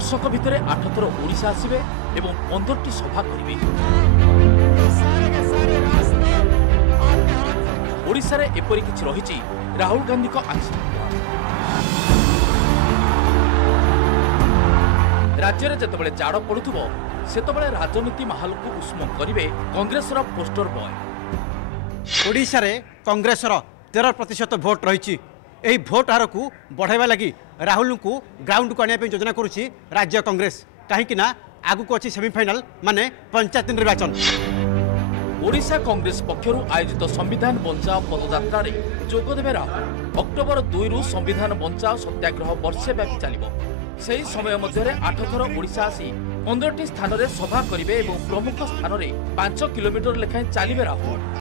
वर्षक भितर 8 थर ओडिशा आसिबे एवं 15टी सभा करिवे। ओडिशा रे एपरि किछि रहिछि राहुल गांधी को आंशिक। राज्य में जितेबाला जाड़ पड़ुव सेतबेले राजनीति माहौल को उष्म करिवे कांग्रेसर पोस्टर बॉय। ओडिशा रे कांग्रेसर 13% भोट रही। यही भोट हार को बढ़ावा लगी राहुल को ग्राउंड को आने योजना करुच्ची राज्य कांग्रेस। कहीं आगु को अच्छी सेमिफाइनाल माने पंचायत निर्वाचन। ओडिशा कांग्रेस पक्षर आयोजित संविधान बंचाओ पदयात्रा रे जोगदेवे राहुल। अक्टोबर 2 रु संविधान बंचाओ सत्याग्रह वर्षे व्यापी चलिबो। सही समय मध्य 8 थर ओडिशा आसी 15टी स्थान में सभा करेंगे और प्रमुख स्थान में 5 किलोमीटर लेखाएं चलिए राहुल।